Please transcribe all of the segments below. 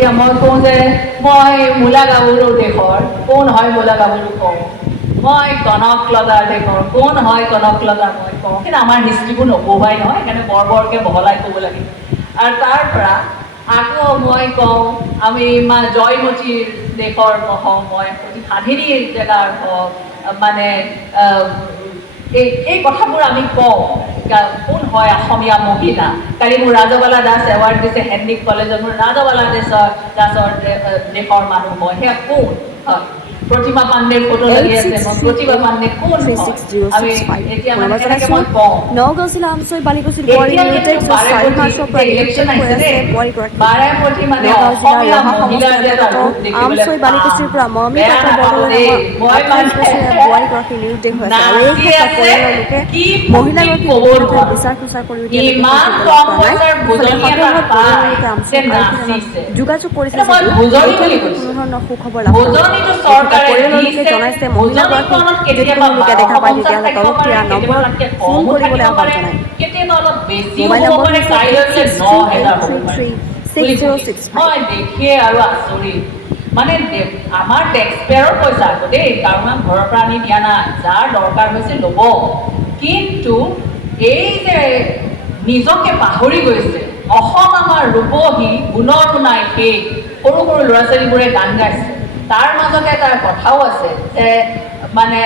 যেতিয়া মই কওঁ যে মই মূলা গাভৰু দেশৰ, কোন হয় মূলা গাভৰু কওঁ, মই কনকলতাৰ দেশৰ, কোন হয় কনকলতা মই কওঁ। কিন্তু আমাৰ হিষ্ট্ৰীবোৰ নকবাই নহয়, সেইকাৰণে বৰকে বহলাই ক'ব লাগে। আৰু তাৰ পৰা আকৌ মই কওঁ আমি জয়মতীৰ দেশৰ হওঁ, মই অতি সাধিনী জেগাৰ হওক, মানে এই কথাবোৰ আমি কওঁ কোন হয় অসমীয়া মহিলা। কালি মোৰ ৰাজবালা দাস এৱাৰ্ড দিছে হেণ্ডিক কলেজত, মোৰ ৰাজবালা দাসৰ দেশৰ মানুহ মই, সেয়া কোন হয়। প্ৰতিমা পাণ্ডেৰ ফটো লাগি আছে, মই প্ৰতিমা পাণ্ডে কোন হয়, আমি এতিয়া মানে কেনেকৈ মই কওঁ। নগাঁও জিলা আমচৈ বালিকুছিৰ এতিয়া কিন্তু ইলেকশ্যন আহিছে দেই, বাৰেপতি মানে অসমীয়া মহিলাৰ যে এটা ৰূপ দেখিবলৈ পাম, পৰা মমি বেয়া পাত্ৰ নাপাব বৰদলৈ দেই। নামৰ মই 28 বছৰীয়া বোৱাৰীগৰাকীৰ নিৰুদ্দেশ হৈ আছে। আৰু এই নাচি ক্ষেত্ৰত আছে, পৰিয়ালৰ লোকে কি মহিলাগৰাকীৰ ক'ব বিৰুদ্ধে নোৱাৰো। বিচাৰ খোচাৰ কৰি এতিয়ালৈকে ইমান সঠিক কম পৰা নাই। পইচাৰ ইফালে ভোজনী এটা সদ্যহত পৰিয়ালৰ পায় লোকে যে আমচৈ আৰক্ষী থানাত নাচিছে। যোগাযোগ কৰিছে এইটো মই যদিও ভোজনী বুলি এতিয়ালৈকে কৈছো। কোনো ধৰণৰ সুখবৰ লাভ কৰা নাই। ভোজনীটো এই ক্ষেত্ৰত চৰকাৰে পৰিয়ালৰ লোকে দিছে, জনাইছে মহিলাগৰাকীক ভোজনীখনত যদি কেতিয়াবা তেওঁলোকে দেখা পায় 1250 তেতিয়াহ'লে থাকিব তলত পাৰে, দিয়া কেতিয়াবা নম্বৰত তাতকৈ ফোন কমো কৰিবলৈ থাকিব আহ্বান পাৰে, জনায়। কেতিয়াবা অলপ বেছিও মোবাইল হ'ব নম্বৰটো পাৰে, হৈছে কাইলৈ বোলে 9000 হ'ব পাৰে। 8638336065। মই দেখিয়ে আৰু আচৰিত, মানে আমাৰ টেক্স পেয়াৰৰ পইচা আকৌ দেই, কাৰোবাক ঘৰৰ পৰা আনি দিয়া নাই, যাৰ দৰকাৰ হৈছে ল'ব। কিন্তু এই যে নিজকে পাহৰি গৈছে, অসম আমাৰ ৰূপহী গুণৰো নাই শেষ, সৰু সৰু ল'ৰা ছোৱালীবোৰে গান গাইছে। তাৰ মাজতে এটা কথাও আছে যে মানে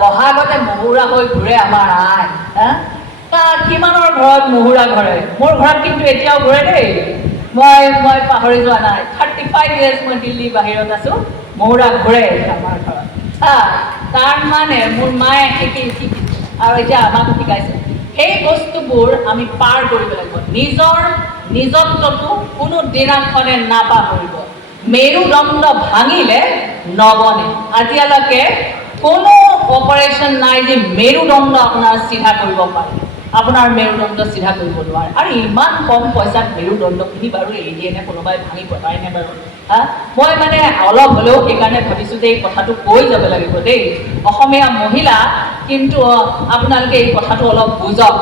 বহাগতে মহুৰা হৈ ঘূৰে আমাৰ আই, কিমানৰ ঘৰত মহুৰা ঘৰে, মোৰ ঘৰত কিন্তু এতিয়াও ঘূৰে দেই। মই পাহৰি যোৱা নাই, 35 years মই দিল্লী বাহিৰত আছো, মহুৰা ঘূৰে আমাৰ ঘৰত। তাৰ মানে মোৰ মায়ে শিকিছে আৰু এতিয়া আমাকো শিকাইছে। সেই বস্তুবোৰ আমি পাৰ কৰিব লাগিব। নিজৰ নিজত্বটো কোনো দিনাখনে নাপাহৰিব। মেৰুদণ্ড ভাঙিলে নবনে। এতিয়ালৈকে কোনো অপাৰেশ্যন নাই যে মেৰুদণ্ড আপোনাৰ চিধা কৰিব পাৰে, আপোনাৰ মেৰুদণ্ড চিধা কৰিব নোৱাৰে। আৰু ইমান কম পইচাত মেৰুদণ্ডখিনি বাৰু এৰি দিয়ে নে, কোনোবাই ভাঙি পতাইনে বাৰু? মই মানে অলপ হ'লেও সেইকাৰণে ভাবিছোঁ যে এই কথাটো কৈ যাব লাগিব দেই। অসমীয়া মহিলা কিন্তু আপোনালোকে এই কথাটো অলপ বুজক,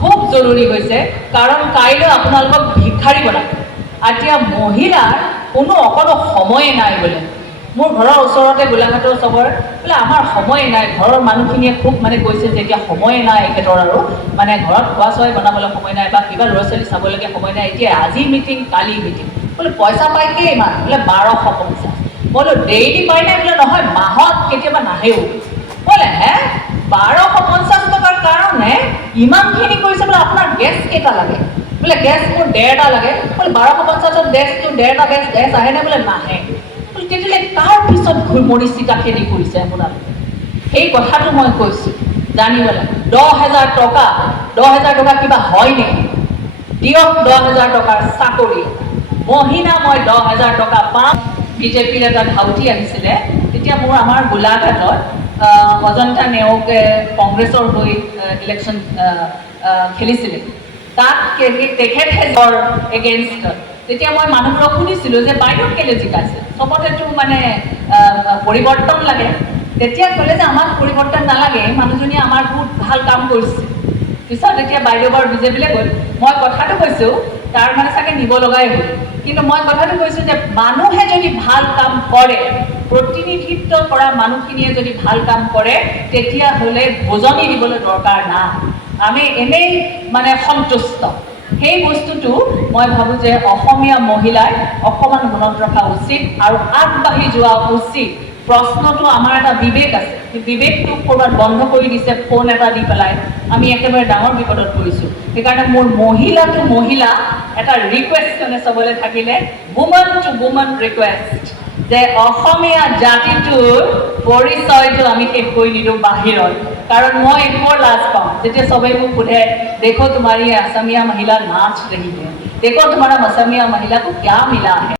খুব জৰুৰী হৈছে, কাৰণ কাইলৈ আপোনালোকক ভিক্ষাৰী বনাব। এতিয়া মহিলাৰ কোনো অকণো সময়ে নাই বোলে। মোৰ ঘৰৰ ওচৰতে গোলাঘাটৰ চবৰ বোলে আমাৰ সময়ে নাই, ঘৰৰ মানুহখিনিয়ে খুব মানে কৈছে যে এতিয়া সময়ে নাই এখেতৰ, আৰু মানে ঘৰত খোৱা চোৱাই বনাবলৈ সময় নাই, বা কিবা ল'ৰা ছোৱালী চাবলৈকে সময় নাই। এতিয়া আজি মিটিং কালি মিটিং, বোলে পইচা পাই কিমান? বোলে 1250। বোলো ডেইলি পাই নাই? বোলে নহয়, মাহত কেতিয়াবা নাহেও। বোলে 1250 টকাৰ কাৰণে ইমানখিনি কৰিছে, বোলে আপোনাৰ গেছ কেইটা লাগে? বোলে গেছ মোৰ 1.5টা লাগে। বোলে 1250 গেছটো 1.5টা গেছ আহেনে? বোলে নাহে। বোলে তেতিয়াহ'লে তাৰ পিছত ঘুৰমৰি চিটা খেদি কৰিছে আপোনালোকে। সেই কথাটো মই কৈছোঁ, জানিব লাগে। 10,000 টকা, 10,000 টকা কিবা হয় নেকি? দিয়ক 10,000 টকাৰ চাকৰি। মহিনা মই 10,000 টকা পাম। বিজেপিৰ এটা ধাউতি আহিছিলে, তেতিয়া মোৰ আমাৰ গোলাঘাটত অজন্তা নেওগে কংগ্ৰেছৰ হৈ ইলেকশ্যন খেলিছিলে। তাত তেখেতহে এগেইনষ্টত। তেতিয়া মই মানুহবোৰক সুধিছিলোঁ যে বাইদেউ কেলৈ জিকাইছে, চবতেতো মানে পৰিৱৰ্তন লাগে। তেতিয়া ক'লে যে আমাক পৰিৱৰ্তন নালাগে, মানুহজনীয়ে আমাৰ বহুত ভাল কাম কৰিছে। পিছত এতিয়া বাইদেউ বাৰু বিজেপিলৈ গ'ল। মই কথাটো কৈছোঁ, তাৰ মানে চাগে নিব লগাই হ'ল। কিন্তু মই কথাটো কৈছোঁ যে মানুহে যদি ভাল কাম কৰে, প্ৰতিনিধিত্ব কৰা মানুহখিনিয়ে যদি ভাল কাম কৰে, তেতিয়াহ'লে ভোজনী দিবলৈ দৰকাৰ নাই, আমি এনেই মানে সন্তুষ্ট। সেই বস্তুটো মই ভাবোঁ যে অসমীয়া মহিলাই অকণমান মনত ৰখা উচিত আৰু আগবাঢ়ি যোৱা উচিত। প্ৰশ্নটো আমাৰ এটা বিবেক আছে, সেই বিবেকটো ক'ৰবাত বন্ধ কৰি দিছে ফোন এটা দি পেলাই। আমি একেবাৰে ডাঙৰ বিপদত পৰিছোঁ। সেইকাৰণে মোৰ মহিলাটো মহিলা এটা ৰিকুৱেষ্ট মানে চবলৈ থাকিলে, ৱুমেন টু ৱুমেন ৰিকুৱেষ্ট, যে অসমীয়া জাতিটোৰ পৰিচয়টো আমি শেষ কৰি নিদিওঁ বাহিৰত। कारण मैं एक लाज पाऊँ जैसे सभी को पूछे देखो तुम्हारी असमिया महिला नाच रही है, देखो तुम्हारा असमिया महिला को क्या मिला है।